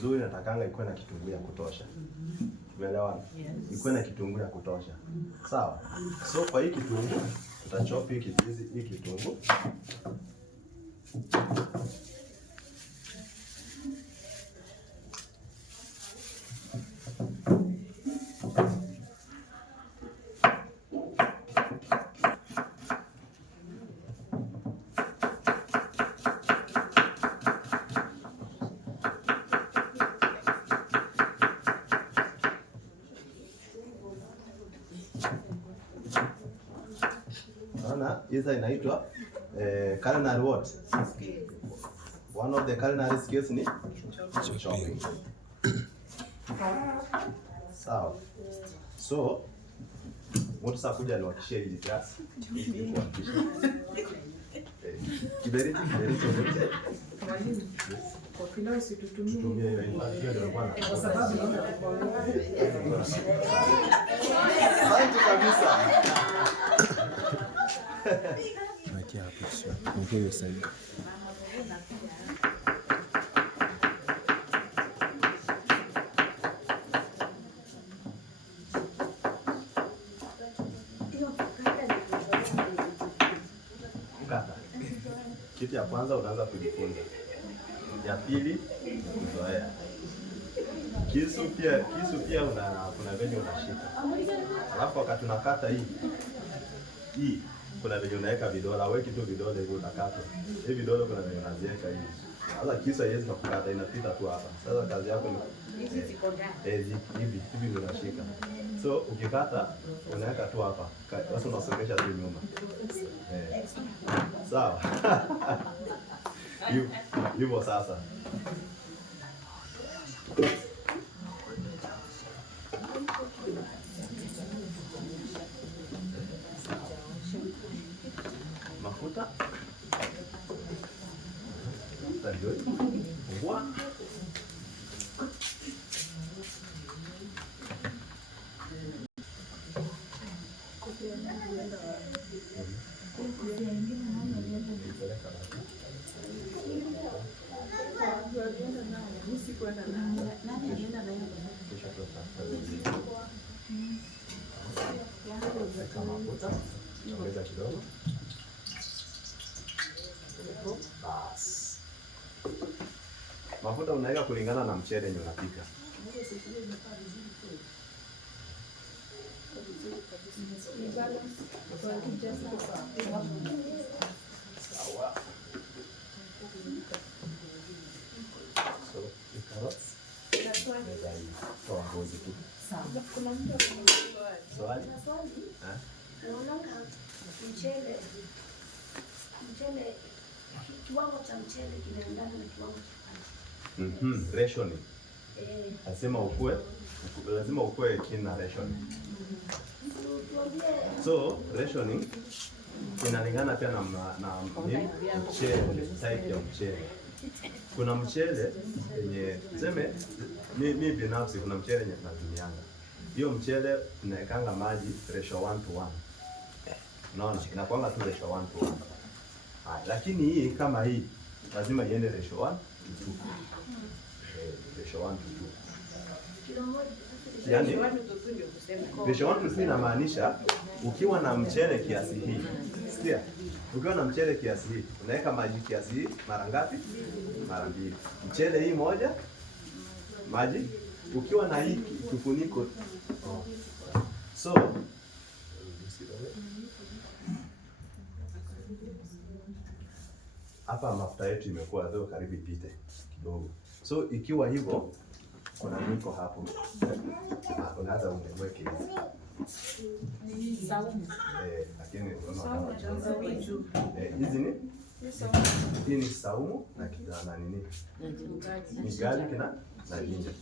nzuri natakanga ikuwe na kitunguu ya kutosha. Tumeelewana? Ikuwe na kitunguu ya kutosha. Sawa? So kwa hii kitunguu tutachop hii kitunguu. Hizi inaitwa culinary what? One of the culinary skills ni chopping. Sawa. So mtu sasa kuja niwakishie hii class. Kiberiti. Kwa pilau situtumie kwa sababu asante kabisa. Nakia hapo sio. Ngoja sasa. Kitu ya kwanza unaanza kujifunza. Ya pili kuzoea. Kisu pia kuna venye unashika. Alafu wakati unakata hii kuna venye unaweka vidole, weki tu vidole hivyo utakata. Hivi vidole kuna venye unaziweka hivi. Sasa kisu haiwezi kukata, inapita tu hapa. Sasa kazi yako ni hivi unashika. So ukikata unaweka tu hapa. Sasa unasongesha tu nyuma. Sawa. Hivyo sasa. Mafuta. Ndio. Wa. Ongeza kidogo. Bas. Mafuta unaweka kulingana na mchele yenye unapika. Sawa. So, carrots. Toa ngozi tu. sawa. Swali? Naonanga mchele kiwango cha mchele kinaendana na kiwango cha Rationing. Lazima ukue kina rationing. So rationing inalingana pia na mchele, type ya mchele. Kuna mchele yenye tuseme mimi binafsi kuna mchele yenye tunatumianga. Hiyo mchele tunaekanga maji ratio 1:1. Unaona? Inakuanga tu ratio 1:1. Lakini hii kama hii lazima iende ratio 1:2. Ratio 1:2. Yaani ratio 1:2 inamaanisha ukiwa na mchele kiasi hii. Sikia? Ukiwa na mchele kiasi hii, unaweka maji kiasi hii mara ngapi? Mara 2. Mchele hii moja, maji. Ukiwa na hii kifuniko. So hapa mafuta yetu imekuwa ndio karibu ipite kidogo. So ikiwa hivyo kuna mwiko hapo. Unaanza unaweke hizi. Saumu. Lakini unaona hizi ni hii ni saumu na kijana nini? Ni garlic na ginger.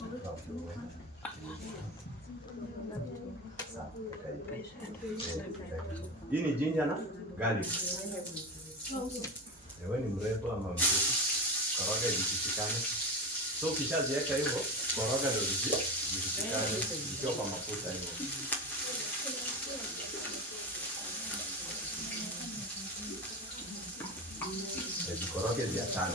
Hii ni ginger na garlic. Wewe ni mrefu ama mfupi? Koroga zishikane. So ukishaziweka hivyo, koroga ndio zishikane zikiwa kwa mafuta hivyo. Zikoroge ziachane.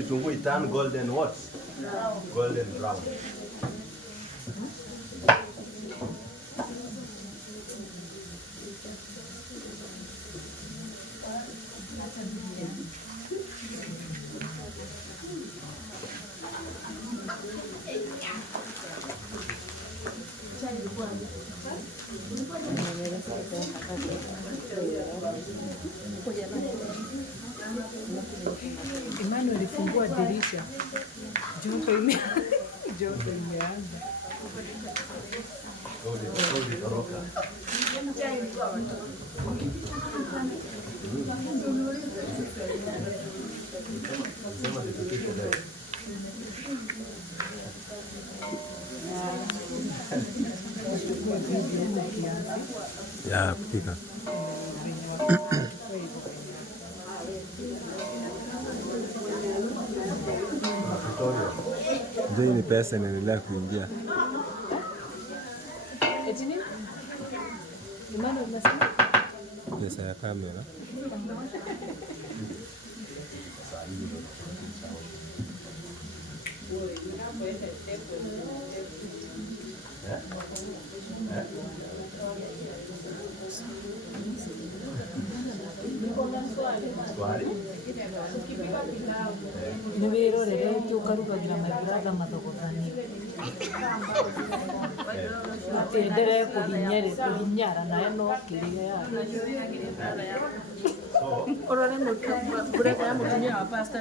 kitunguu iturn golden what? Golden brown. Emmanuel fungua dirisha. Joto imeanza. Ulitoroka. Sema nitupike leo. Ya kupika. Ndio hii ni pesa inaendelea kuingia. Eti nini? Emmanuel unasema? Pesa ya kamera. Nĩ wĩrorere ũkarugagira maburada mathogothani atendere kũhinyara nayo no kĩrĩa Orore bureka ya mutumia wa pasta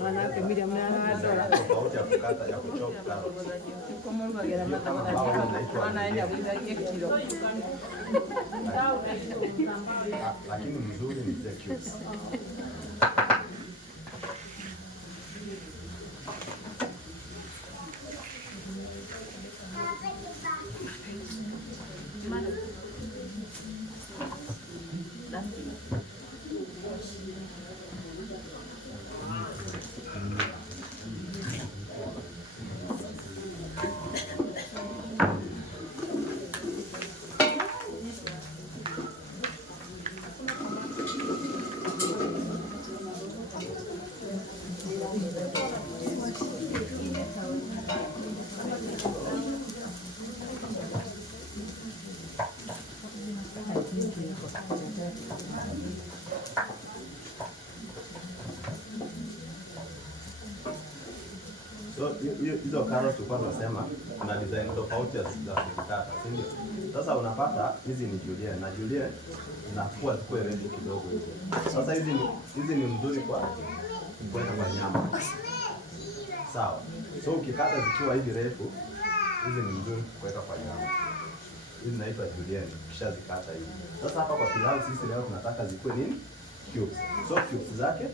mwanake Miriam na tofauti ya kukata ya kuchop carrots. kumurugagera mathogothani mwana enya gũithagia kilo. Lakini mzuri ni zile cubes. So hizo carrots tulikuwa tunasema kuna design tofauti za kukata, si ndio? Sasa unapata hizi ni julienne na julienne inakuwa zikuwe refu kidogo hizo. Sasa hizi ni mzuri kwa kuweka kwa nyama. Sawa. So ukikata zikiwa hivi refu, hizi ni mzuri kuweka kwa nyama. Hizi zinaitwa julienne, kisha zikata hivi. Sasa hapa kwa pilau sisi leo tunataka zikuwe nini? Cubes. So cubes zake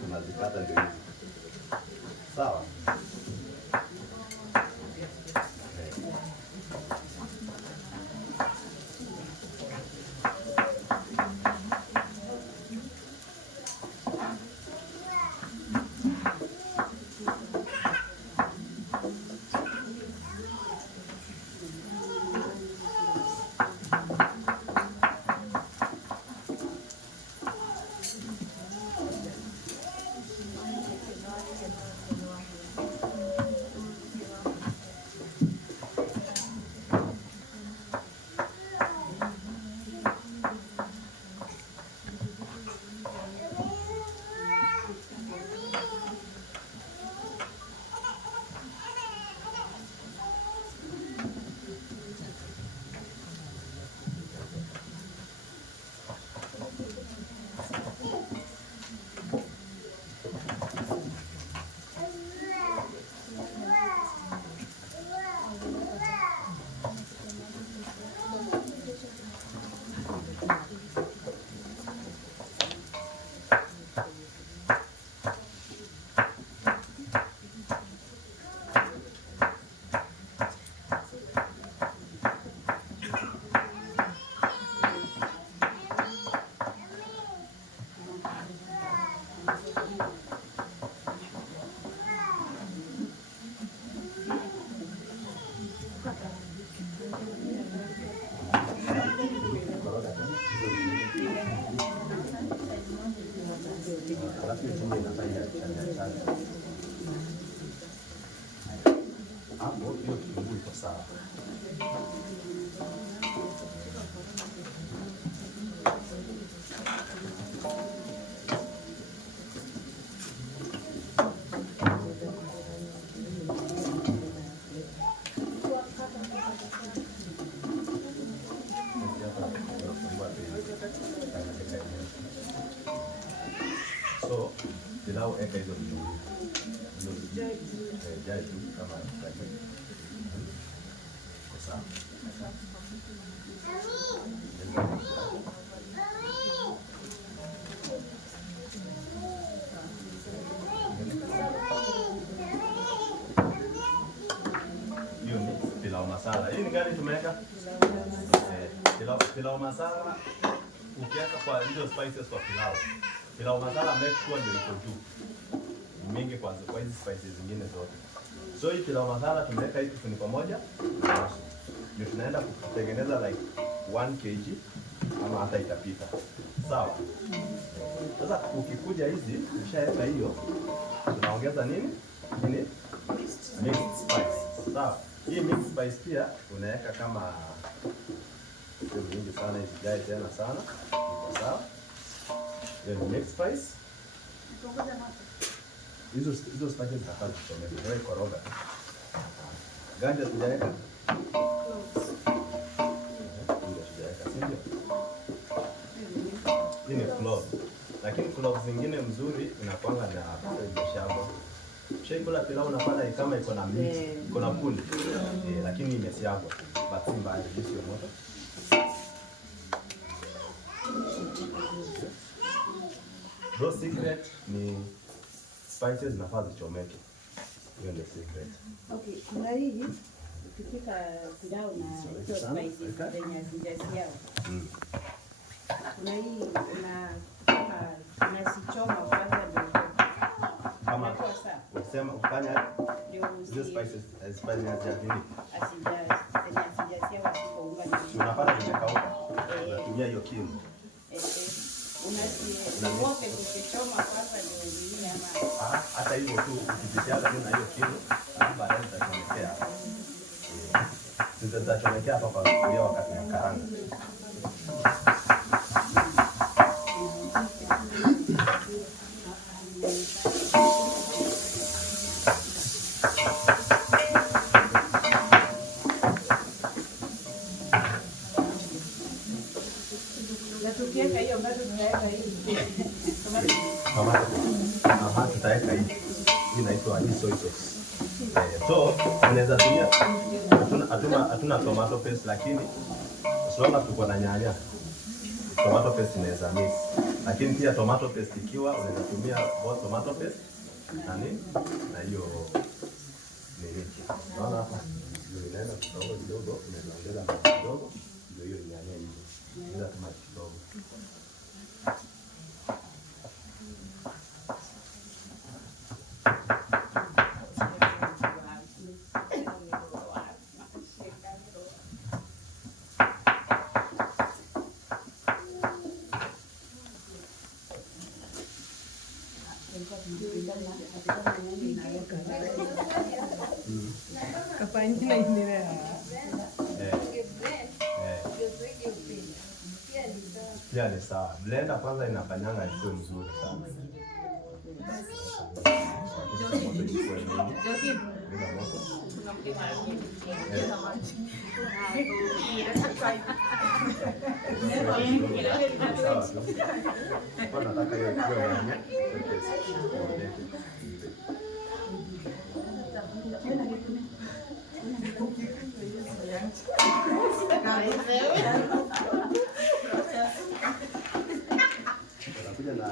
tunazikata ndio hizi. Sawa. sawa. So, pilau eka hizo vitunguu. Jai tu kama hivi. Sawa. Hiyo ni pilau masala. Hii ni gani tumeweka? Pilau masala ukiweka kwa hizo spices kwa pilau. Pilau masala make sure ndio iko juu. Mingi kwa hizi spices zingine zote. So hii pilau masala tumeweka hii kifuniko moja. Ndio tunaenda kutengeneza like 1 kg ama hata itapita. Sawa. Sasa ukikuja hizi ukishaweka hiyo tunaongeza nini? Nini? Mixed spice. Sawa. Hii mixed spice pia unaweka kama sio nyingi sana, isijae tena sana. Sawa. Hiyo ni mixed spice. Hizo spices zitafaa kuchomeka. Wewe koroga. Ganja tujaweka. Hii ni clove. Lakini clove zingine mzuri inakuanga na shamba. Shaikula pilau unapata kama iko na mix, iko na kuli. Lakini imesiagwa. But si mbaya, jinsi ya moto. Those secret ni spices zinafaa zichomeke. Hiyo ndio secret. Okay, kuna hii ukipika pilau na hizo spices zenye hazijasiagwa. Kuna hii unasichoma kwanza ndio. Kama ukisema ufanya hizo spices hazijasiagwa. Asijasiagwa kwa unga. Unapata zimekauka. Unatumia hiyo kinu. Wote kukichoma kwanza ndio zingine ama hata hivyo tu ukizitiaga tu na hiyo kilo baadaye zitachomekea hapa. Zitachomekea hapa kwa kulia wakati ya karanga. tukiweka hiyo bado tunaweka hii. Kama tutaweka hii. Hii inaitwa soy sauce. So unaweza tumia hatuna tomato paste, lakini usiona tuko na nyanya. Tomato paste inaweza mix. Lakini pia tomato paste ikiwa unaweza tumia both tomato paste na nini? Na hiyo nini? Unaona hapa? Ndio inaenda kidogo, unaweza ongeza maji kidogo, ndio hiyo nyanya hizo. Ongeza tomato kidogo. Kafanyina inera. Pia ni sawa. Blender kwanza inafanyanga ikuwe mzuri sana. Nataka hiyo nyanya. Nakuja na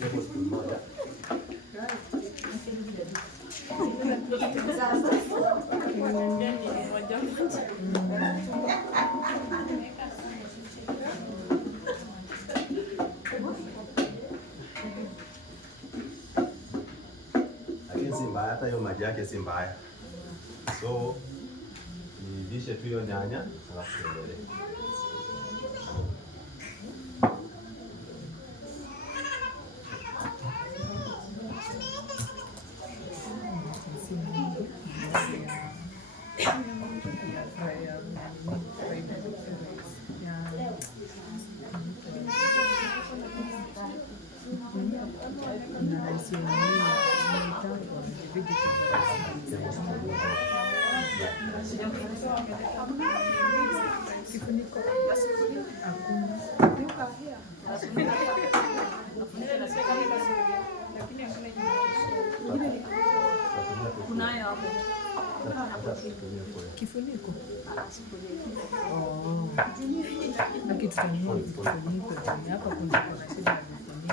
tablespoon moja. Lakini si mbaya, hata hiyo maji yake si mbaya. So nilishe tu hiyo nyanya alafu tuendelee. Kifuniko. Hakuna. Kifuniko. Oh. Lakini tutanunua kifuniko. Hapa kuna shida ya kifuniko.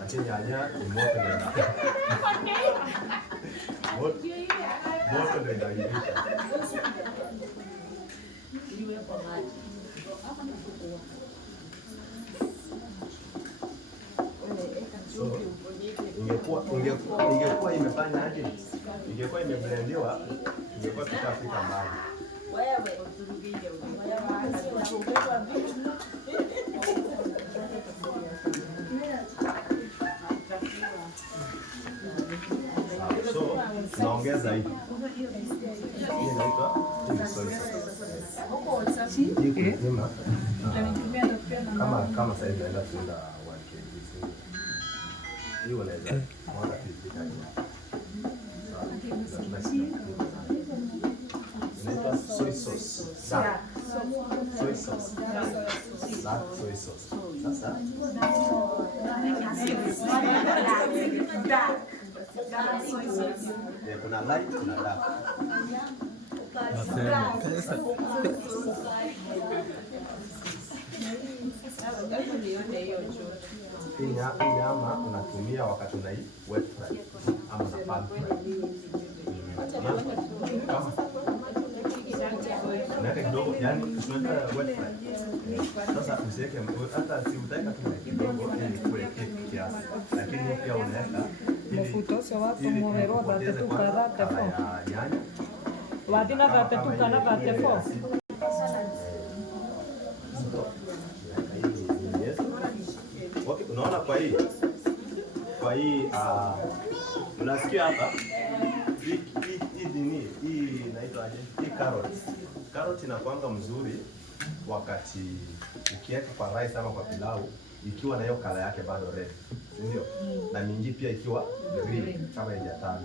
Lakini nyanya ni moto na moto ndio inaivisha. So, ingekuwa imefanya aje? Ingekuwa imeblendiwa, ingekuwa tutafika mbali. So, tunaongeza hivi. Hii inaitwa soy sauce. Hii kulima. Kama sasa inaenda kuenda 1 kg. Hii unaweza mwaga pilipili kali. Inaitwa soy sauce. Soy sauce. Soy sauce. Sasa kuna light, kuna dark. Hii nyama unatumia wakati unai wet fry ama na pan fry. Unaweka kidogo, yani tunaweka wet fry. Sasa usiweke hata si utaweka tu kidogo ili kuweke kiasi. Lakini pia unaweka mafuta sio watu mwero date tu karate fo. Wadina date tu karate fo. Okay, unaona kwa hii unasikia hapa hii inaitwa aje? Hii carrot. Carrot inakuanga mzuri wakati ukiweka kwa rice ama kwa pilau ikiwa na hiyo kala yake bado red, ndio? Na minji pia ikiwa green kama haijatana.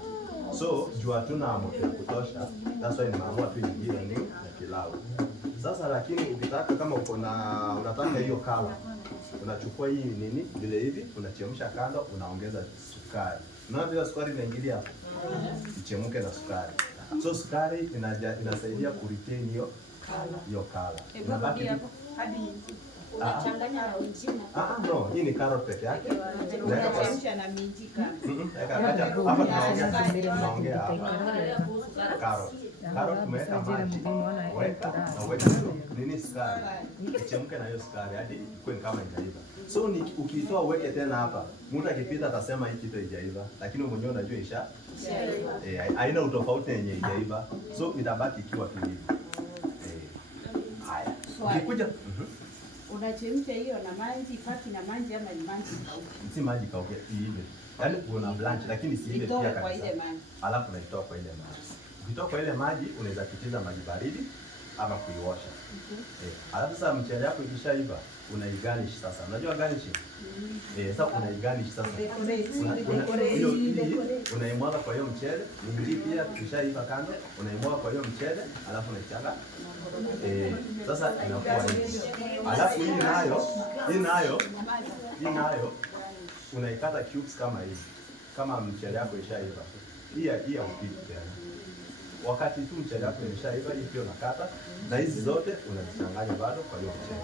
So juu hatuna moto ya kutosha, that's why nimeamua tu nyingine ni na pilau. Sasa lakini ukitaka kama uko na unataka hiyo kala, unachukua hii nini vile hivi, unachemsha kando, unaongeza sukari. Unaona hiyo sukari inaingilia hapo, ichemke na sukari. So sukari inasaidia ku retain hiyo kala. Unabaki hadi unachanganya na ujima. No, hii ni carrot peke yake. Unachemsha na minji kando. Hapa tunaongea carrot. Carrot tumeweka maji. Weka nini sukari. Ichemke na hiyo sukari hadi ikuwe kama inaiva. So ukitoa uweke tena hapa, mtu akipita atasema hii kitu haijaiva, lakini mwenyewe unajua isha. Haina utofauti yenye haijaiva. So itabaki ikiwa hivi. Haya. Ukikuja unachemsha hiyo na maji, paki na maji ama ni maji kauke? Si maji kauke, iive. Yaani una blanch lakini si ile pia kabisa. Alafu unaitoa kwa ile maji. Ukitoa kwa ile maji unaweza kitiza maji baridi ama kuiosha. Alafu sasa mchele wako ikishaiva unaigarnish sasa. Unajua garnishing? Sasa unaigarnish sasa. Hiyo unaimwaga kwa hiyo mchele, minji pia ikishaiva kando, unaimwaga kwa hiyo mchele, alafu unaichanga. Sasa inakuwa hivi. Alafu hii nayo unaikata cubes kama hivi. Kama mchele wako ishaiva. Hii upiki tena. Wakati tu mchele wako imeshaiva, hii pia unakata na hizi zote unazichanganya bado kwa hiyo mchele.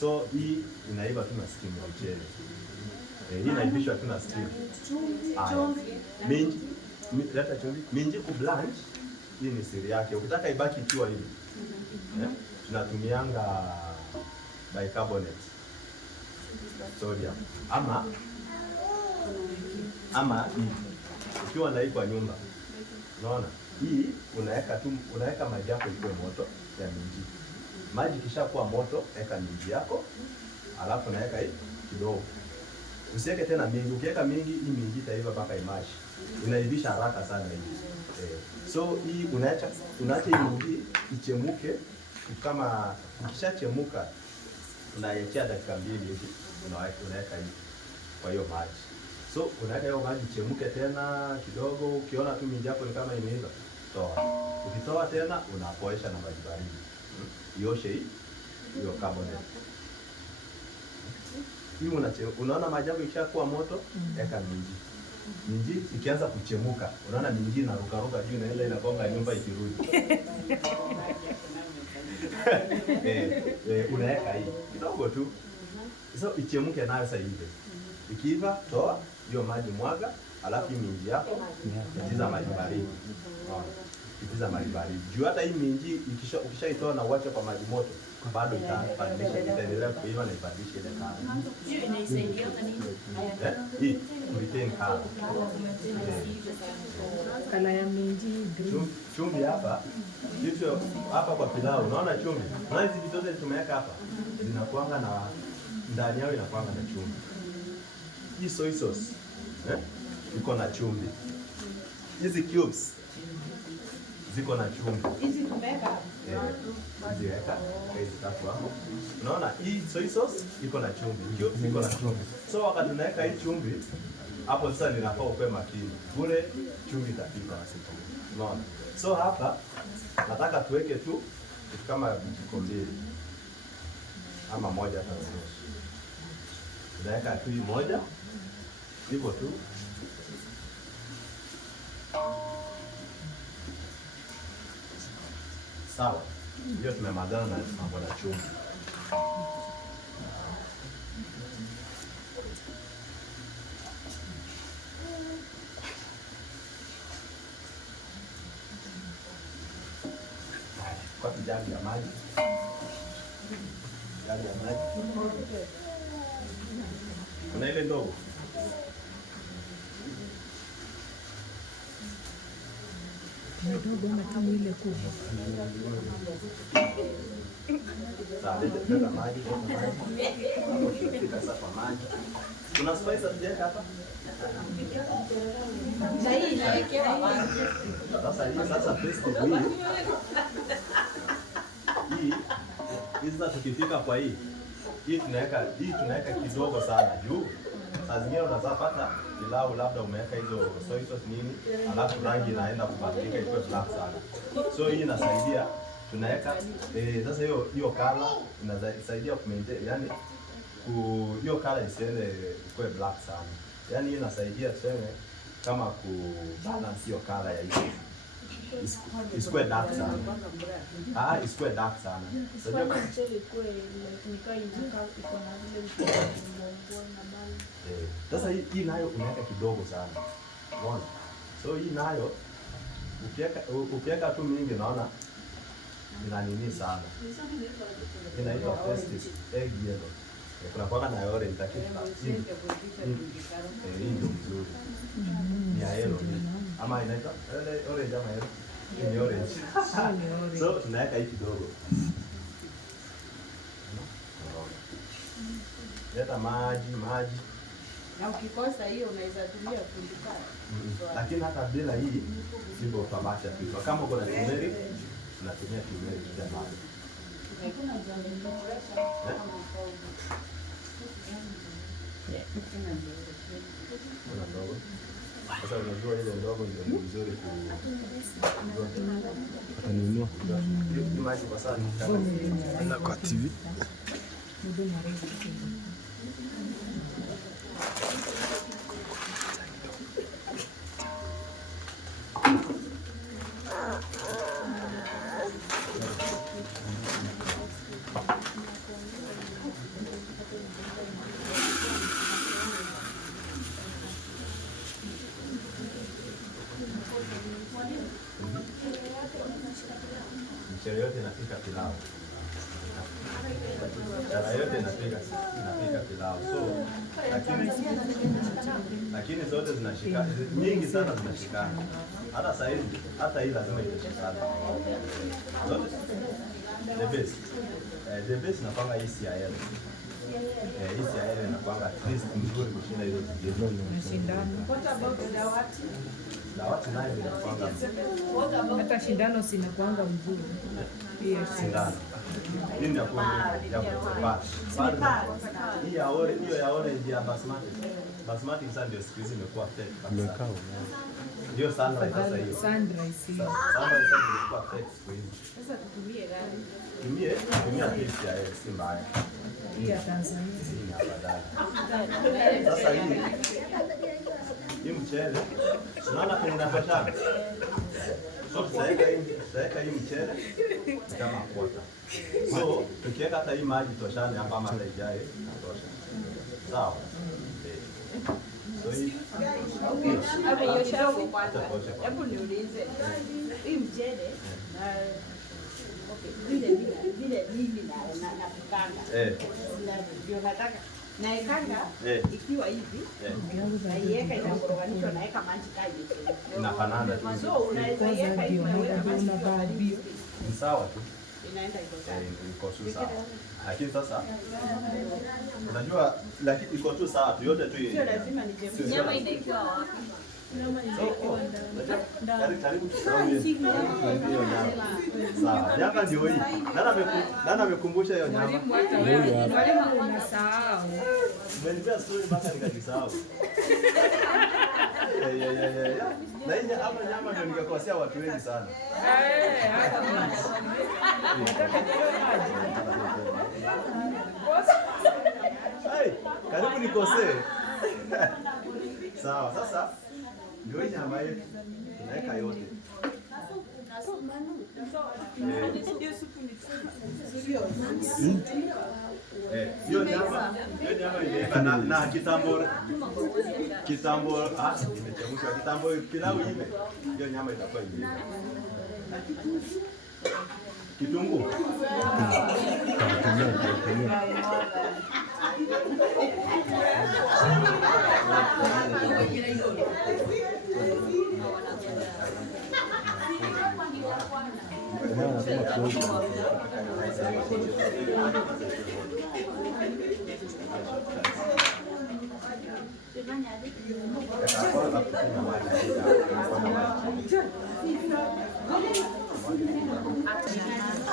So hii inaiva tu na steam ya mchele. Hii inaivishwa tu na steam. Minji ku blanch, hii ni siri yake. Ukitaka ibaki ikiwa hivi, tunatumianga bicarbonate sodium ama ikiwa na hii kwa nyumba, unaona hii unaweka maji yako ikuwe moto ya minji. Maji kishakuwa moto, weka minji yako, alafu unaweka hii kidogo. Usiweke tena mingi. Ukiweka mingi, hii minji itaiva mpaka imashi. Inaivisha haraka sana hii. So hii unaacha hii minji ichemuke. Kama ikishachemuka, unaiachia dakika 2 hivi, unaweka hii kwa hiyo maji. So unaweka hiyo maji ichemuke tena kidogo. Ukiona tu minji yako ni kama imeiva, toa. Ukitoa tena unapoesha na maji baridi. Ioshe hii hiyo carbonate. Hii unaona maji yako ikishakuwa moto, weka minji. Minji ikianza kuchemuka, unaona minji inaruka juu na ile inagonga nyumba ikirudi. Unaweka hii kidogo tu. So ichemuke nayo sasa hivi. Ikiiva, toa hiyo maji, mwaga, alafu minji yako itiza maji baridi. Itiza maji baridi. Juu hata hii minji ukishaitoa na uache kwa maji moto, bado itapandisha, itaendelea kuiva na ipandishe ile color. Hiyo inaisaidia nini? Hii retain color. Kala ya minji green. Chumvi hapa, hicho hapa kwa pilau, unaona chumvi? Na hizi vitu zote tumeweka hapa zinakuanga na ndani yao inakuanga na chumvi. Hii soy sauce iko na chumvi. Hizi cubes ziko na chumvi. Hizi tumeweka hapa. Hizi weka hizi tatu hapo. Unaona hii soy sauce iko na chumvi. Cubes iko na chumvi. So wakati tunaweka hii chumvi hapo sasa ninafaa ukwe makini. Bure chumvi itapika. Unaona? So hapa nataka tuweke tu kama vijiko 2 ama moja hata nusu. Tunaweka tu hii moja hivyo tu. Sawa. Hiyo tumemagana na mambo na chumvi. Kwa jagi ya maji. Jagi ya maji. Kuna ile ndogo. Ndogo na kama ile kubwa. Sasa leta maji. Hapo tunapika sasa kwa maji. Kuna spice hatujaweka hapa? Na hii inawekewa maji. Sasa paste hii sasa tukifika kwa hii tunaweka kidogo sana juu. Saa zingine unaweza pata pilau labda umeweka hizo soy sauce nini, alafu rangi inaenda kubadilika ikuwe black sana. So hii inasaidia tunaweka sasa hiyo color inasaidia ku maintain, yani hiyo color isiende ikuwe black sana. Yani hii inasaidia tuseme kama ku balance hiyo color ya hiyo. Isikuwe dark sana. Isikuwe dark sana. Sasa hii nayo unaweka kidogo sana. Unaona? So hii nayo ukiweka tu mingi naona ina nini sana. Inaitwa festive egg yellow. Kuna paka na orange lakini hii ndio mzuri. Ni ya yellow. Ama inaitwa orange ama yellow. Ni orange. So tunaweka hii kidogo. Leta maji. Na ukikosa hiyo unaweza tumia kundukana. Lakini hata bila hii sivyo utabacha tu. Kama uko na turmeric, unatumia turmeric jamani. Kuna ndogo. Sasa unajua ile ndogo ndio nzuri Atanunua hii maji kwa sana na kwa TV. mchele yote inapika pilau. Chara yote inapika pilau. So lakini zote zinashikana, nyingi sana zinashikana. Hata sasa hivi, hata hii lazima itashikana. Zote the best napanga hii CIL. Hii CIL inapanga at least mzuri kushinda hizo zingine. Dawati nayo inapanga. Hata shindano sinakuanga mzuri. Pia Sindano. Hii ndio ya kupata. Hii ya orange ya basmati. Basmati sasa ndio siku hizi imekuwa fake kabisa. Ndio sunrise sasa hiyo. sunrise. Sunrise sasa imekuwa fake siku hizi. Sasa tutumie gani? Tumia pisi ya si mbaya. Hii ya Tanzania. Hii ni afadhali. Sasa hii mchele tunaona kwenye nafashana. So tutaweka hii mchele kama kwota. So tukiweka hata hii maji toshane hapa ama hata ijae tosha. Sawa. So hii Hapo hiyo shauri kwanza. Hebu niulize. Hii mchele vile mimi na pikanga. Ndio nataka naekanga ikiwa hivi. Naiweka inakoroganishwa naeka maji kaje. inafanana. So unaweza iweka hivi na wewe Ni sawa tu. inaenda iko sawa. Iko tu sawa. Lakini sasa unajua lakini iko tu sawa tu yote tu. Sio lazima nichemshe. Nyama inaikiwa wapi? Karibu sawa. Nyama ndio hii. Nani amekumbusha hiyo nyama? Mwalimu unasahau. Umenipea story mpaka nikajisahau. Na hii hapa nyama ndio nikakosea watu wengi sana. Karibu nikosee. Sawa, sasa ndio hii nyama yetu tunaweka yote. Hiyo nyama imeiva na kitambo imechemshwa. Kitambo pilau ive, hiyo nyama itakuwa imeiva. Kitunguu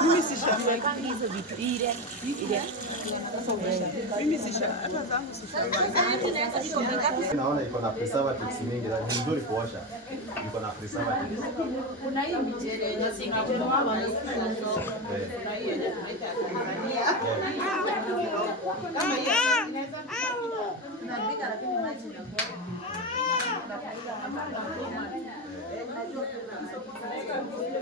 Mimi sishafanyi hizo vitu ile. Mimi hata zangu sishafanyi. naona iko na preservatives mingi na ni nzuri kuosha. Iko na preservatives. Kuna hii mchele yenye tunakuwa na kuna hii yenye tunaita Tanzania. Kama hiyo inaweza tunapika lakini maji inakuwa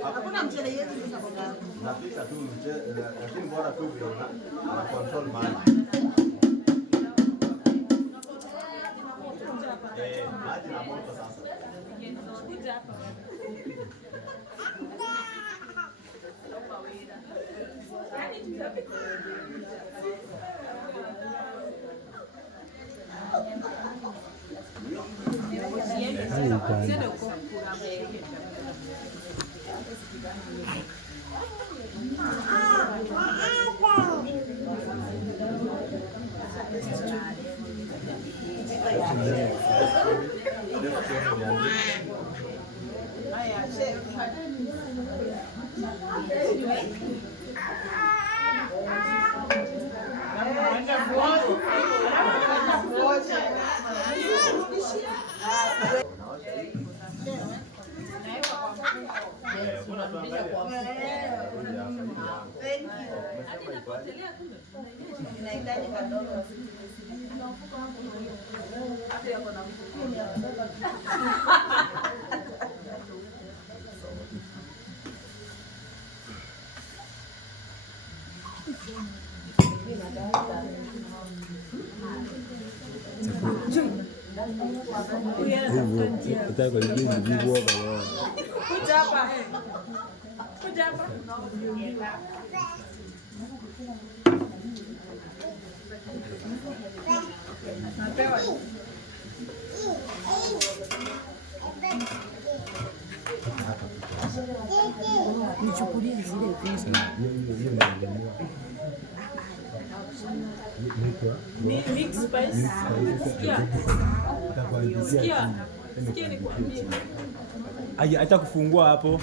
hakuna mchele yetu tunapika. Napika tu mchele lakini bora tu vile una control maji. Maji na moto sasa. Kuja hapa. Nichukulie zile vitu. Mix spice. Sikia nikwambie. Acha kufungua hapo.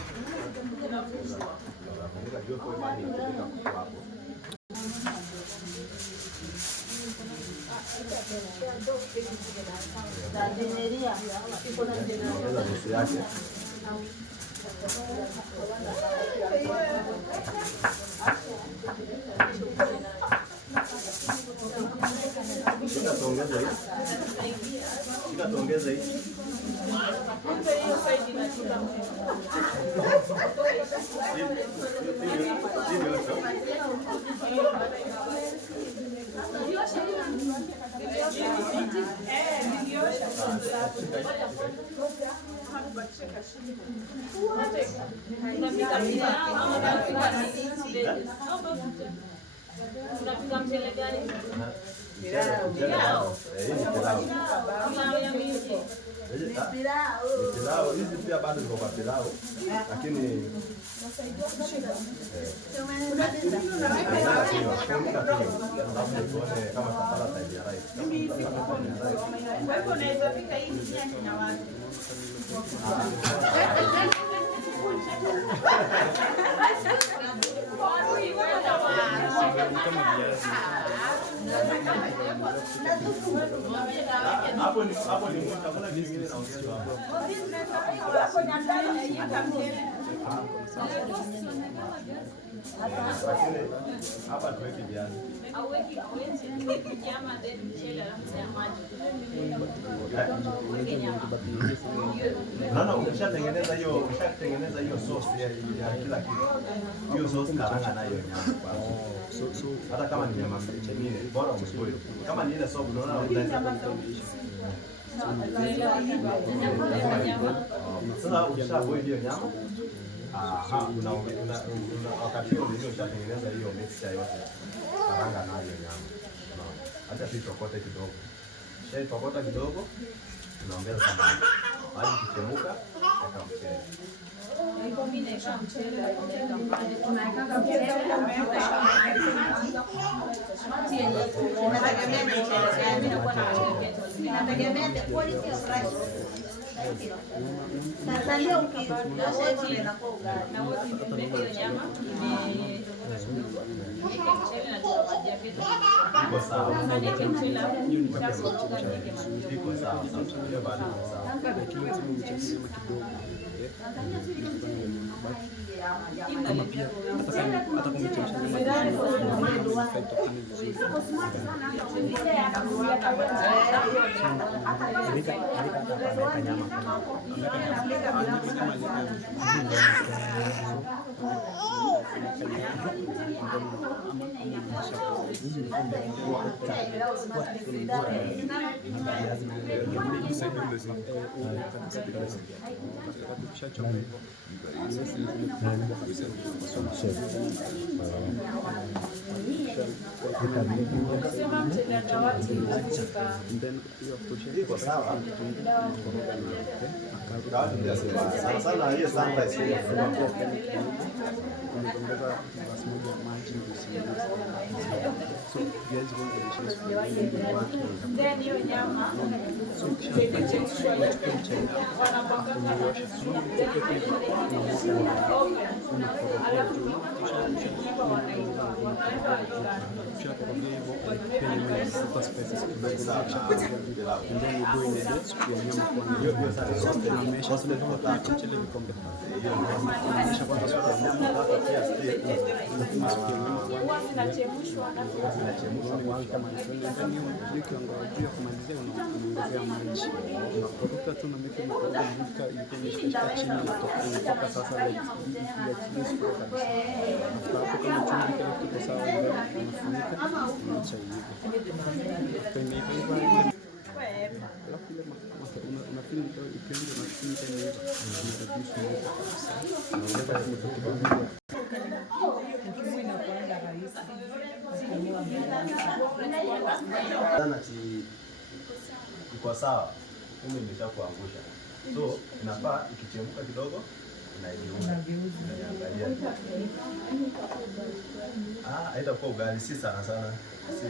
Tuongeze hii. Unapika mchele gani? Pilau hizi pia bado ziko kwa pilau, lakini tuone kama tapala type ya rice. Kwa hivyo unaweza pika hii pia na watu. Hapo ni chakula kingine naongezwa hapa tuweke viazi. Naona umeshatengeneza hiyo sauce ya kila kitu. Hiyo sauce karanga nayo nyama kwanza. Hata kama ni nyama nyingine bora umeboil. Kama ni ile sauce unaona unaweza sasa ukishaboil hiyo nyama wakati huo ndio ushatengeneza hiyo mixture yote, karanga nayo nyama. Acha tuitokote kidogo, shaitokota kidogo, tunaongeza samaki, maji kichemuka, weka mchele. Sana hiyo sunrise inakuanga rahisi. Sana iko sawa. Kumbe imeshakuangusha. So inafaa ikichemka kidogo unaigeuza. Unaiangalia. Haitakuwa ugali si sana. Si.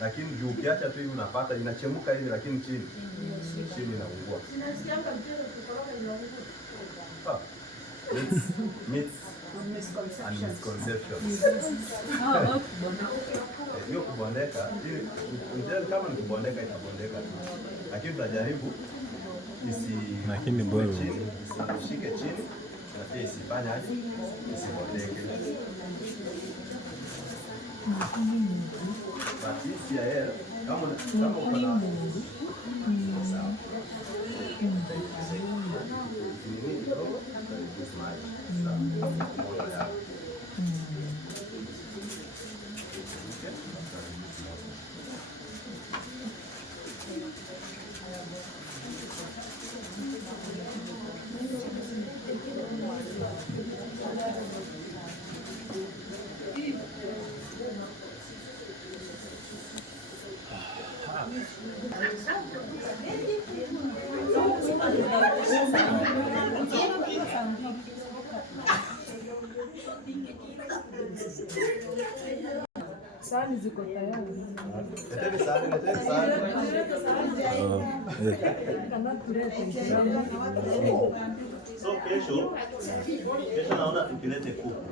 Lakini juu ukiacha tu hivi unapata inachemka hivi lakini chini inaungua. Myths and misconceptions. Hiyo kubondeka, kama ni kubondeka itabondeka tu. Lakini tutajaribu lakini bora isishike chini na pia isifanye aje isibondeke. Basi ya kama uko na sawa. Sahani ziko tayari. Leteni sahani. So kesho naona tukilete kuku.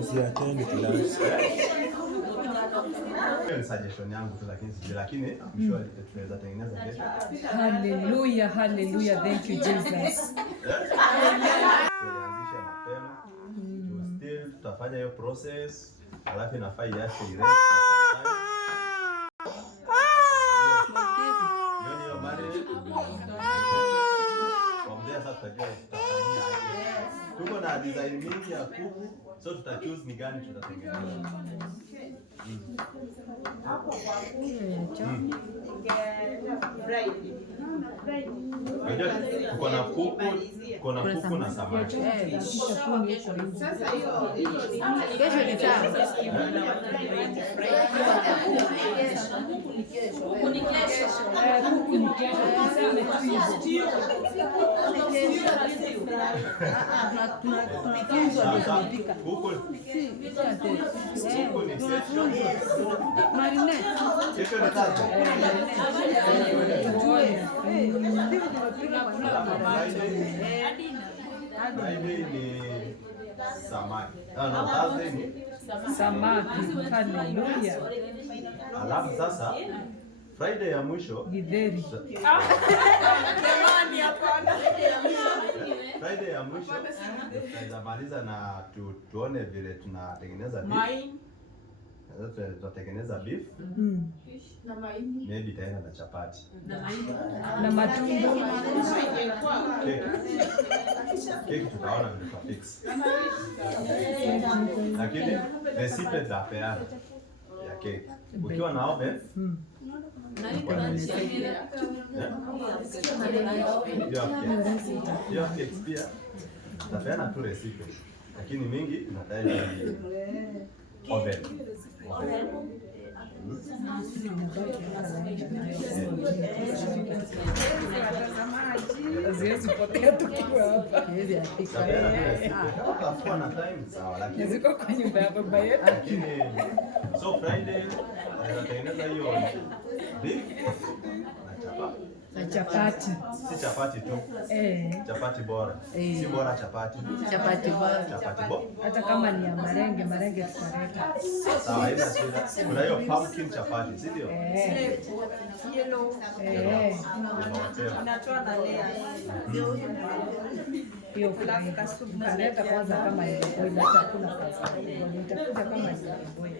usiatende klasi. Hiyo ni suggestion yangu tu lakini I'm sure tunaweza tengeneza kesho. Hallelujah, hallelujah. Thank you Jesus. Tuanzishe mapema. Still tutafanya hiyo process. Alafu inafaa iache ile. Hiyo marriage. Kuambia sasa tutajua tutafanyia aje. Tuko na design mingi ya kuku, so tutachoose ni gani tutatengeneza. Tuko na kuku na samaki. Sasa hiyo Kesho ni sawa. kuku ni kesho. Samaki. Hallelujah. Alafu sasa Friday ya mwisho Githeri. Friday ya mwisho tutamaliza na tuone vile tunatengeneza beef. Tutatengeneza beef. Maybe tena na chapati. Na matunda. Keki tutaona vile tutafix. Lakini recipe za peana ya keki. Ukiwa na oven hiyo keki pia tutapeana tu recipe. Lakini mingi inataka oven. Haziwezi potea tukiwa hapa. Tutakuwa na time sawa, lakini Ziko kwa nyumba ya baba yetu. So Friday tunatengeneza hiyo beef Na chapati. Si chapati tu. Chapati bora. Si bora chapati. Chapati bora. Chapati bora. Hata kama ni ya marenge tutaleta. Sawa, haina shida. Kuna hiyo pumpkin chapati, si ndio? Yellow. Inatoa na layer. Hiyo kaleta kwanza kama ile boil hata kuna pasta. Nitakuja kama ile boil.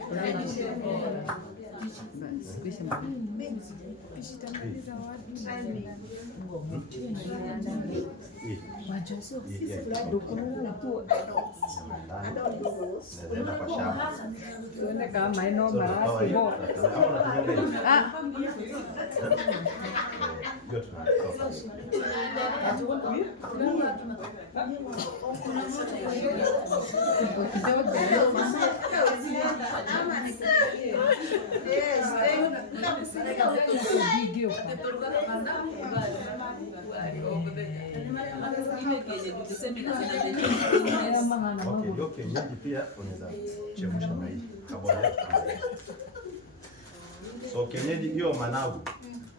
Tuende kama ino marasi bo. Okay, hiyo kienyeji pia unaweza chemsha na hii kabla. So kienyeji hiyo managu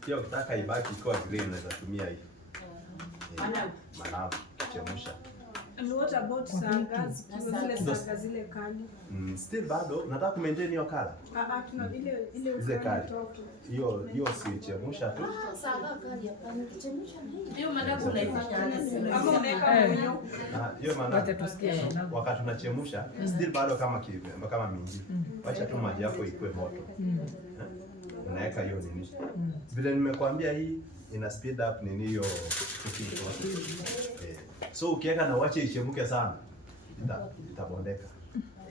pia ukitaka ibaki ikiwa green unaweza tumia hii. Managu chemsha. And what about sagas? Zile sagas zile kali. Still bado nataka ku maintain hiyo kala. Tuna ile Zile kali. Hiyo si chemsha tu. Saga kali hapana, kuchemsha nini? Hiyo managu unaifanya hapo unaweka mwenyo. Hiyo managu wakati tunachemsha still bado kama mingi. Wacha tu maji yako ikue moto. Unaweka hiyo nini? Vile nimekuambia hii ina speed up nini hiyo cooking process. So ukiweka na uache ichemuke sana itabondeka.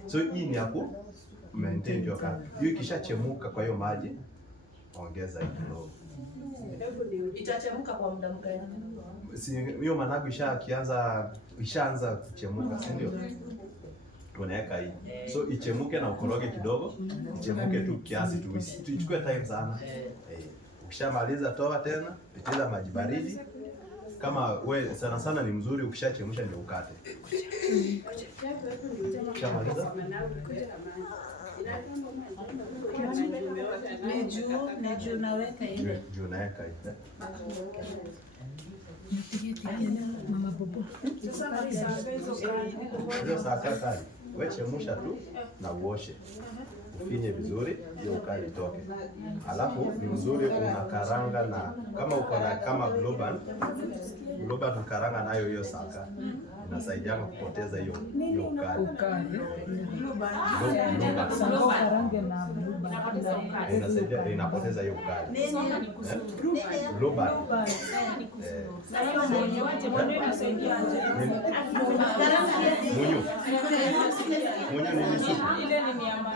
So hii ni hapo maintain hiyo kala. Hiyo ikishachemuka kwa hiyo maji ongeza hii kidogo. Itachemka kwa muda mgani? Si hiyo managu ishaanza kuchemuka, si ndio? Unaweka hii. So ichemuke na ukoroge kidogo, ichemuke tu kiasi tu. Tuichukue time sana. Ukishamaliza toa tena, pitiliza maji baridi. Kama we sana ni mzuri ukishachemsha ndio ukate. Ukishamaliza Neju naweka ile. Juu naweka ile. Mama Bobo. Hiyo saga kali. Wewe chemsha tu na uoshe. Ufinye vizuri hiyo ukali toke. Alafu ni mzuri unakaranga na kama uko na kama Blueband ukaranga nayo hiyo saga. Inasaidia kupoteza hiyo ukali. Inasaidia inapoteza hiyo ukali. Blueband. Munyu ni supu. Ile ni nyama.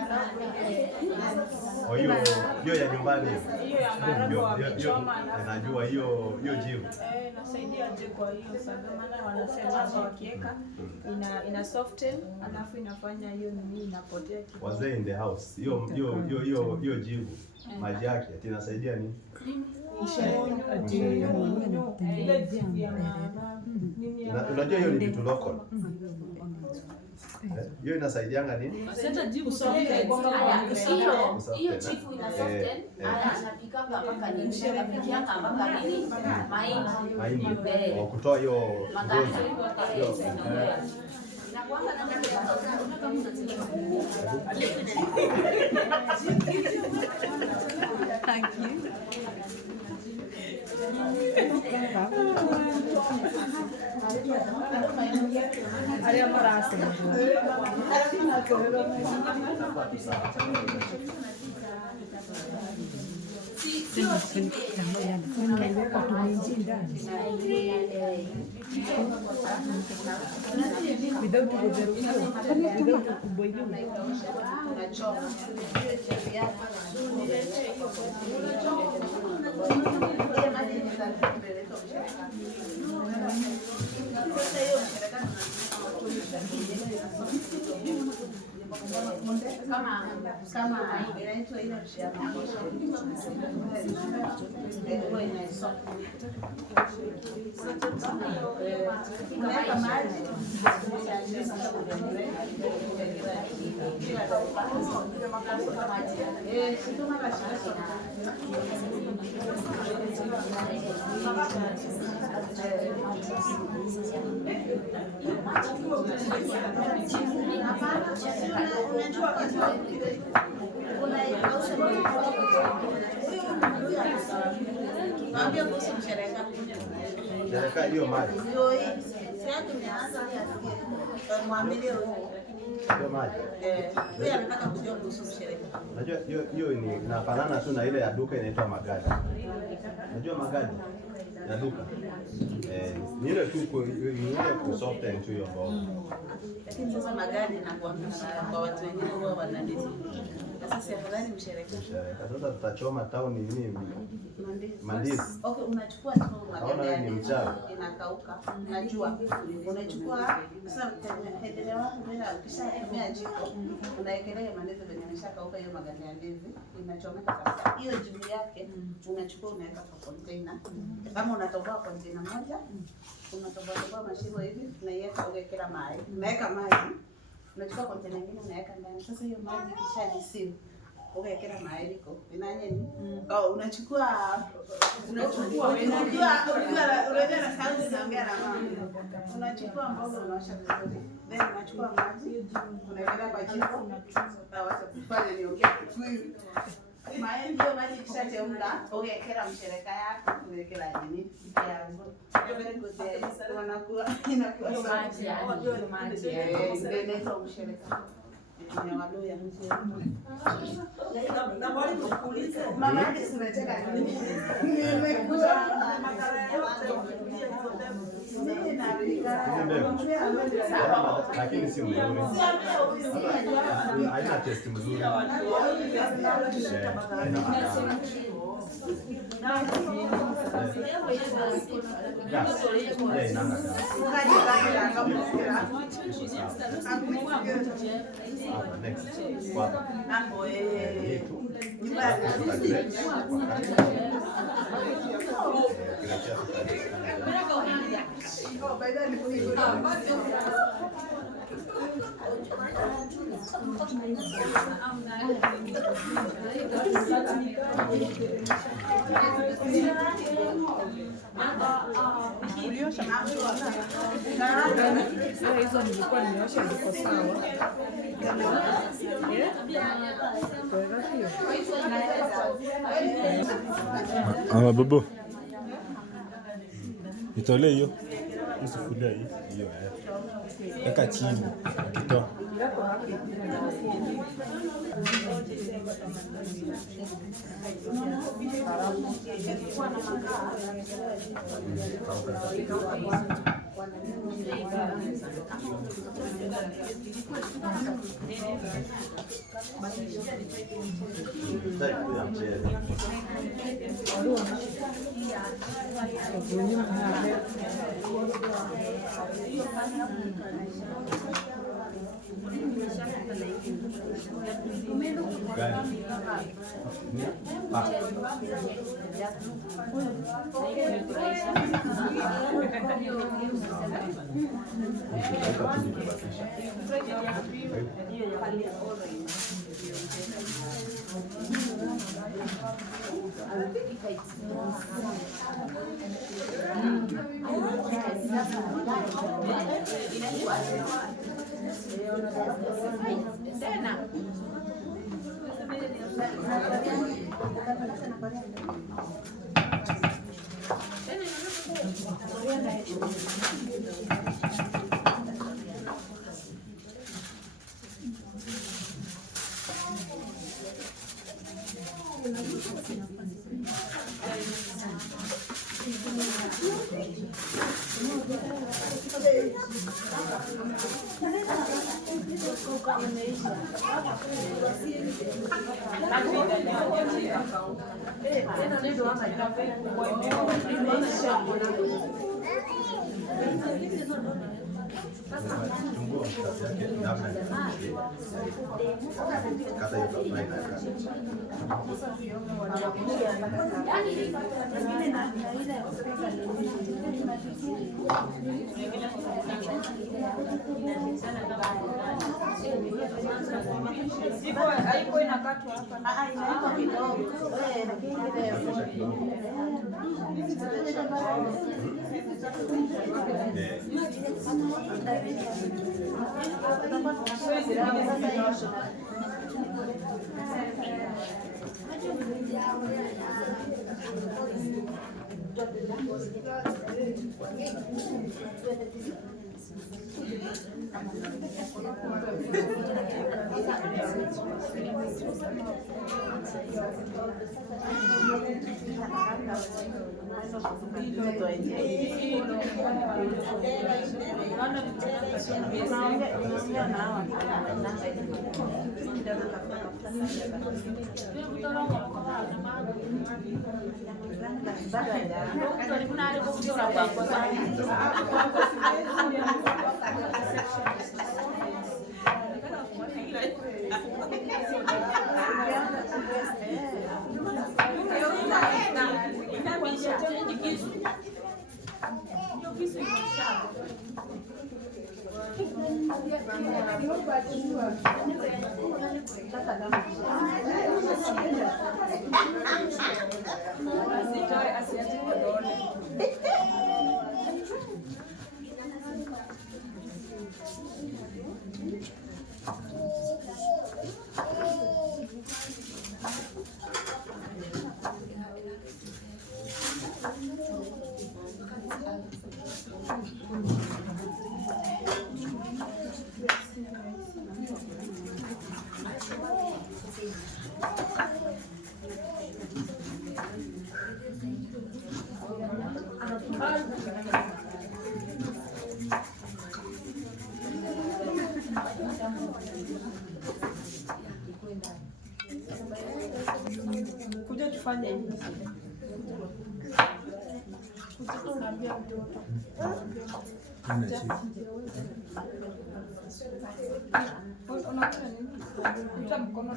Hiyo ya nyumbani Hiyo ya maharagwe wamechoma na najua hiyo jivu. Inasaidia aje kwa hiyo saga, maana wanasema hapa wakiweka ina soften alafu inafanya hiyo nini inapotea kidogo. Wazee in the house. Hiyo jivu maji yake inasaidia nini? Unajua hiyo ni kitu local. Hiyo inasaidianga nini? Sasa jibu hiyo chifu ina soften, anapika mpaka nini? Anapikianga mpaka nini? Mahindi. Wa kutoa hiyo Maganda. Thank you. Shereka hiyo maji. Unajua hiyo inafanana tu na ile ya duka inaitwa magadi. Unajua magadi ya duka? Ni ile tu ku soften tu hiyo mboga. lakini sasa magari na kwa watu wengine huwa wanadizi. Sasa afadhali msherekee. Sasa tutachoma tauni nini? Mandizi. Okay, unachukua tu magari ni mchana. Inakauka. Unajua. Unachukua sasa endelea wako bila ukishatumia jiko. Unaekelea mandizi yenye yameshakauka hiyo magari ya ndizi. Inachomeka kabisa. Hiyo juu yake unachukua unaweka kwa container. Kama unatoboa container moja, unatoboa mashimo hivi, unaiweka uwekela maji. Unaweka maji. Unachukua container nyingine unaweka ndani. Sasa hiyo maji kisha receive. Uwekela maji liko. Inanye ni? Unachukua unachukua mboga unaosha vizuri. Then unachukua maji, unawekelea kwa jiko. Na wacha kufanya niongee Kikuyu. Maembe hiyo maji ikishachemka, uwekela mshereka yako, uwekela nini? Inakuwa maji ndio mshereka. Waluya na mwalimu kuulize mama yake sinataka nimekuwa lakini si mzuri. Haina test mzuri. Hizo nilikuwa nimeosha ziko sawa. Ama babu. Itolee hiyo. Usifulia hiyo. Weka chini. Kitoa. Haiko inakatwa hapa. Inaitwa kidogo. Kuja tufanye hivi. Unaambia mtoto. Unakula nini? Kuta mkono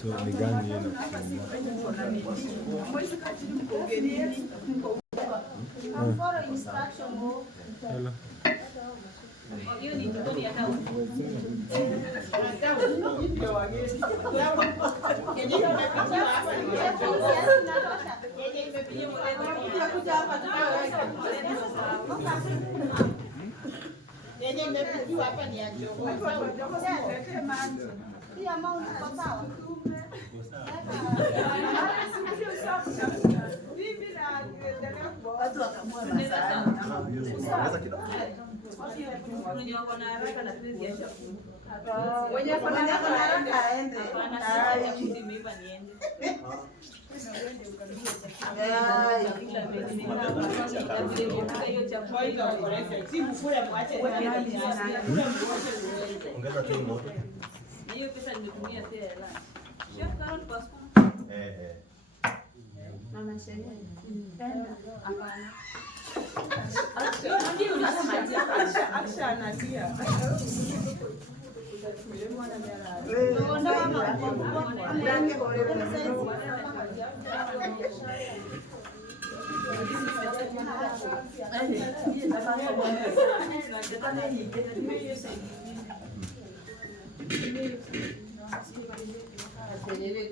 So ni gani hiyo na yenye imepigiwa hapa ni ya Jogoo. Hii amount iko sawa? Watu wakamua masahani. Wenye wako na haraka aende. Ongeza tu moto. Hiyo pesa nimetumia pia hela. Chef Carol kwa siku. Mama sheria. Hapana. Acha anatia.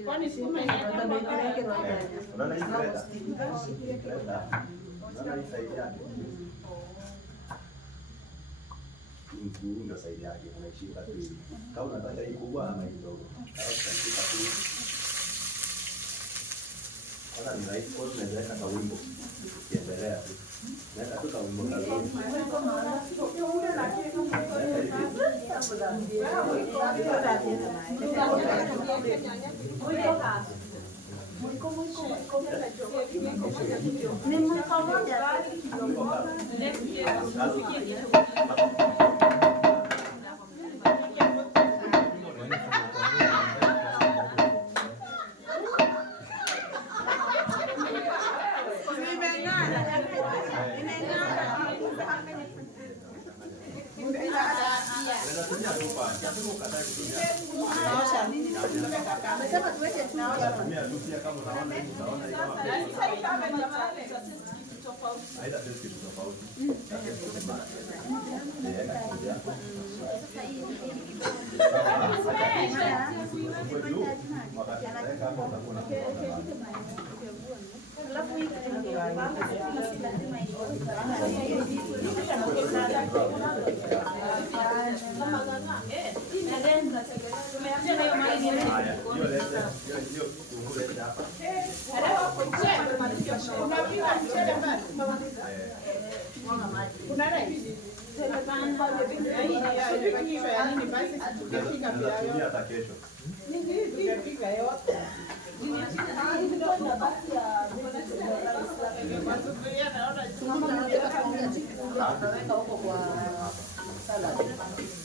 Kwani sima inaenda Unaona hii greda? Unaona hii saidi yake? Hii ndio saidi yake, unaishika tu hivi. Kama unataka hii kubwa ama hii ndogo. Kama unashika tu hivi. Sasa ni rahisi kwa tunaweka kawimbo. Kiendelea tu. Naweka tu kawimbo kazuri. tumia tu pia kama unaona hivi utaona hiyo. Sasa hii kama jamani kitu tofauti. Haida kitu tofauti.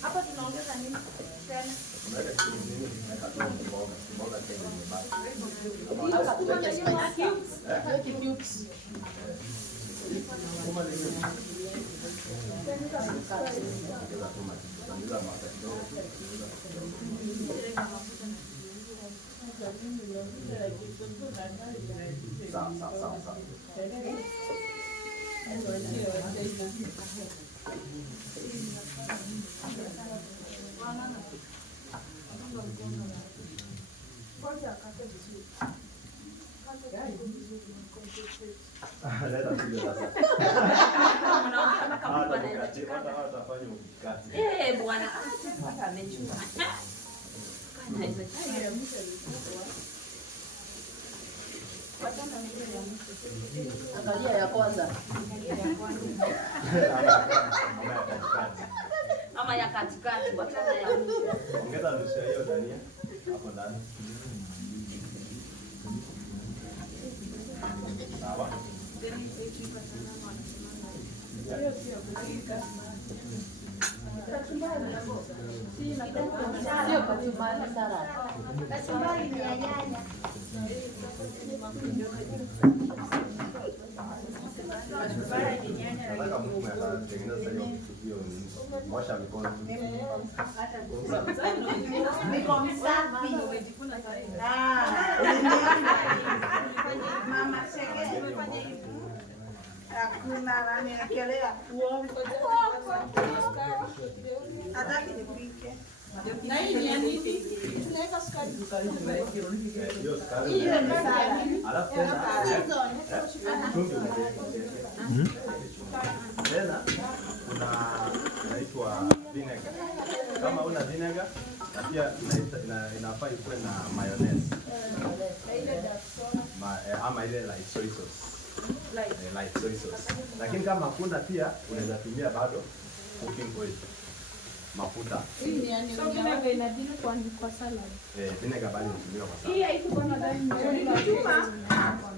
Hapa tunaongeza nini? Bwana hata amechua. Angalia ya kwanza. Ama ya katikati, wachana ya mwisho. Ongeza nusu hiyo dania hapo ndani. Sawa. Sio kachumbari sana. Kachumbari ni ya nyanya. Nataka mtu anatengeneza hiyo osha mikono. Niko msafi. Mama Shege umefanya hivi. Hakuna nani nakelea uongo. Hataki nipike. Na hii ni nini? Tunaweka sukari. Hiyo sukari. Hiyo ni sana. Alafu tena chumvi. Tena kuna inaitwa vinegar. Kama una vinegar na pia inafaa ikuwe na mayonnaise. Ama ile light soy sauce. Light soy sauce. Lakini kama hakuna pia unaweza tumia bado cooking oil. Mafuta. Hii ni yani vinegar inadili kwa salad. Vinegar bali inatumika kwa salad. Hii haikuwa na ndani.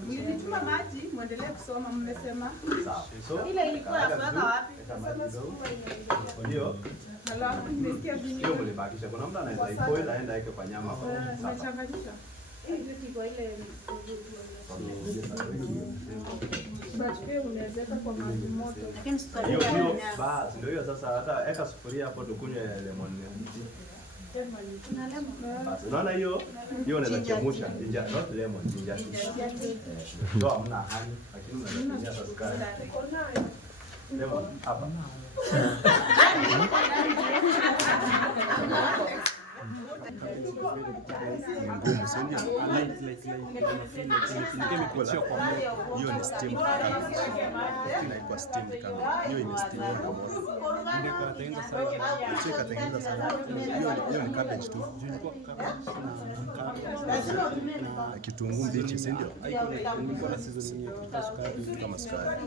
Nilituma maji, muendelee kusoma mmesema. Sawa. So Ile ilikuwa ya kuweka wapi? Ndio. Halafu nimesikia Hiyo vinegar. mlibakisha. Kuna mtu anaweza ipoil aenda yake kwa nyama kwa sawa. Umechanganyisha. Hii kwa ile but pia unaweza kwa maji moto. Lakini sukari Hiyo ya basi ndio hiyo sasa, hata eka sufuria hapo tukunywe lemon tea. Basi unaona hiyo unaweza chemsha ginger, not lemon, ginger tea. Ndio hamna honey, lakini unaweza tumia sukari. Lemon hapa. Ngumu, si ndio? Hiyo ni steam kama. Inaikuwa steam kama. Hiyo ni steam kama. Ndio kwa tengeneza sana. Sio katengeneza sana. Hiyo ni cabbage tu. Na kitunguu mbichi, si ndio? Ilikuwa na seasoning ya sukari kama sukari.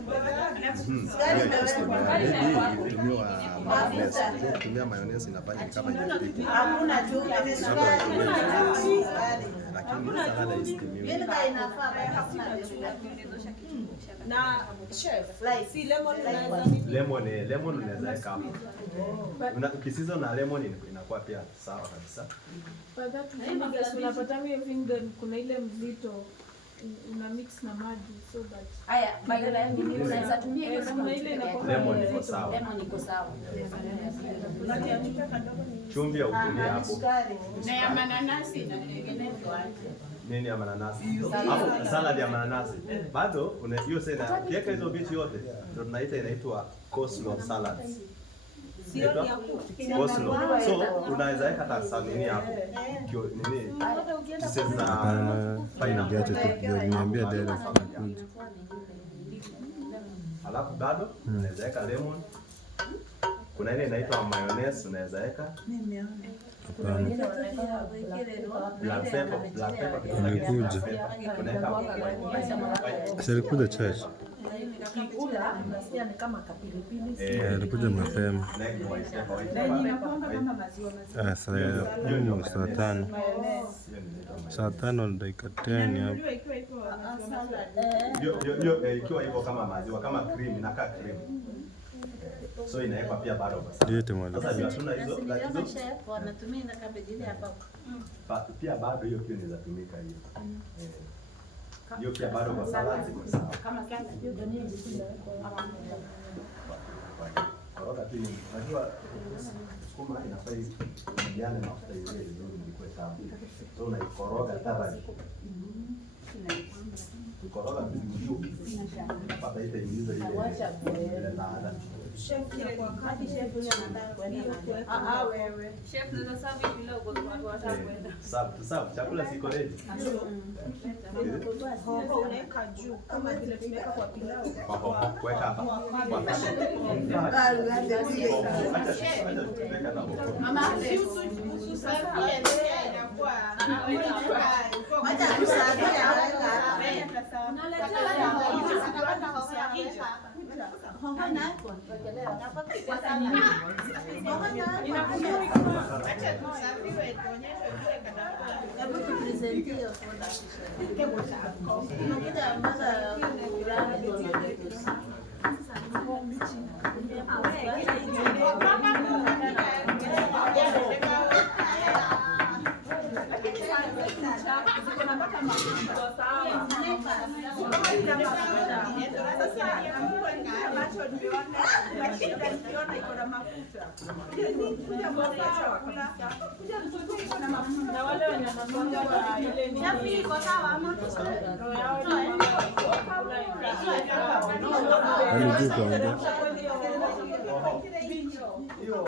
Itumiwa mayonnaise. Kutumia mayonnaise inafanya kama inapika. hakuna tu ile sukari. Lakini salada istimiwe. Ile inafaa hakuna Na chef, si lemon unaweza Lemon unaweza weka hapo. Ukisizo na lemon inakuwa pia sawa kabisa. Kwa that unapata hiyo vinegar kuna ile mzito una mix na maji so that Haya, badala ya nini unaweza tumia hiyo kuna ile inakuwa Lemon iko sawa. lemon iko sawa. Chumvi ya utumia hapo. sukari. na ya mananasi inatengenezwa aje? nini ya mananasi. Hapo salad ya mananasi. Bado hiyo sasa ukiweka hizo vitu yote ndio tunaita inaitwa coleslaw salad. Coleslaw. So unaweza weka hata nini hapo. Nini? Sasa niambia direct. Alafu bado unaweza weka lemon. Kuna ile inaitwa mayonnaise unaweza weka. Black pepper. Alikuja church. Alikuja mapema. Saa tano dakika 10 hapo. Ikiwa hivyo kama maziwa, kama cream, inakaa cream. So inawekwa pia bado basi. Sasa tuna hizo wanatumia na cabbage ile hapa. Pia bado hiyo pia inaweza tumika hiyo. Hiyo pia bado kwa salad ziko sawa. Kama kana hiyo ndio Koroga tu ni unajua sukuma inafaa ijiane na mafuta ile ilikuwa tamu. So unaikoroga tafadhali. Ukoroga vizuri. Pata ile ingiza ile. Ladha. Chef kwa kati chef yule anataka kwenda. Wewe. Chef naweza serve bila uko watu watakwenda. Sawa, chakula siko ready. Hoho unaweka juu kama vile tumeweka kwa pilau. Weka hapa. Mama usisafie ndio inakuwa. Wacha kusafia haraka. Na wale wanasonga kwa ile ni chafi iko sawa ama hiyo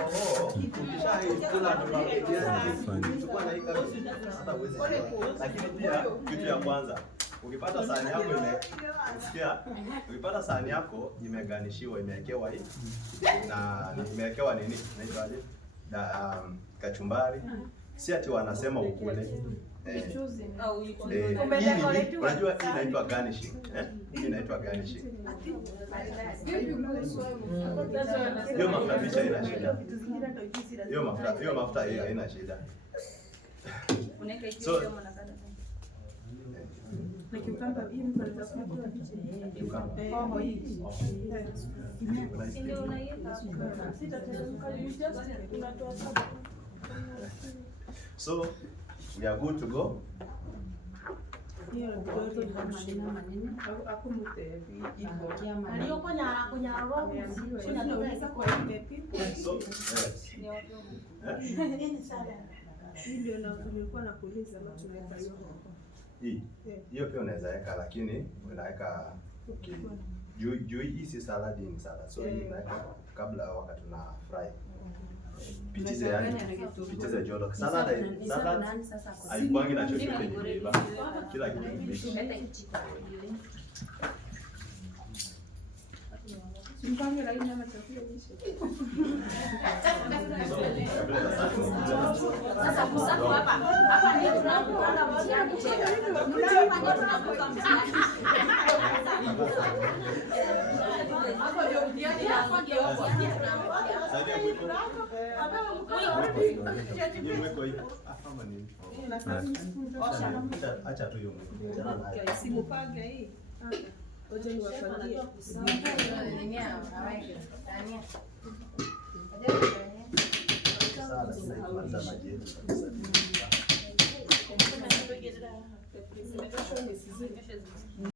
ukishakula lakini pia kitu ya kwanza ukipata sahani yako ukipata sahani yako imeganishiwa, imewekewa hii na imewekewa nini inaitwaje, kachumbari, si ati wanasema ukule unajua hii inaitwa garnishing, hii inaitwa garnishing. Hiyo mafuta picha haina shida, hiyo mafuta haina shida. So na kiukamba hii mtu anataka kujua hoho hii ile unaiweka sitateremka unatoa saba. So we are good to go. Hiyo ndio tunamshina maneno hapo mte hivyo Aliyoko nyara roho sina ndio kwa ile pipi. So Nini sana? Hii ndio nilikuwa nakuuliza kama tunaweka hiyo hoho. Hiyo pia unaweza weka, lakini unaweka juu hii si salad, ni salad. So hii unaweka kabla wakati tuna fry. Pitize jodo. Salad haikuangi na chochote kimeiva. Kila kitu kimeiva. Mpange la nyama chakula hicho. Sasa kusafu hapa ndio tunapoona mtihani tena. Tunapanga tunapoka mtihani. Hapo ndio mtihani inaangia hapo. Acha tu hiyo. Simupange hii. Ngoja niwapangie. Sasa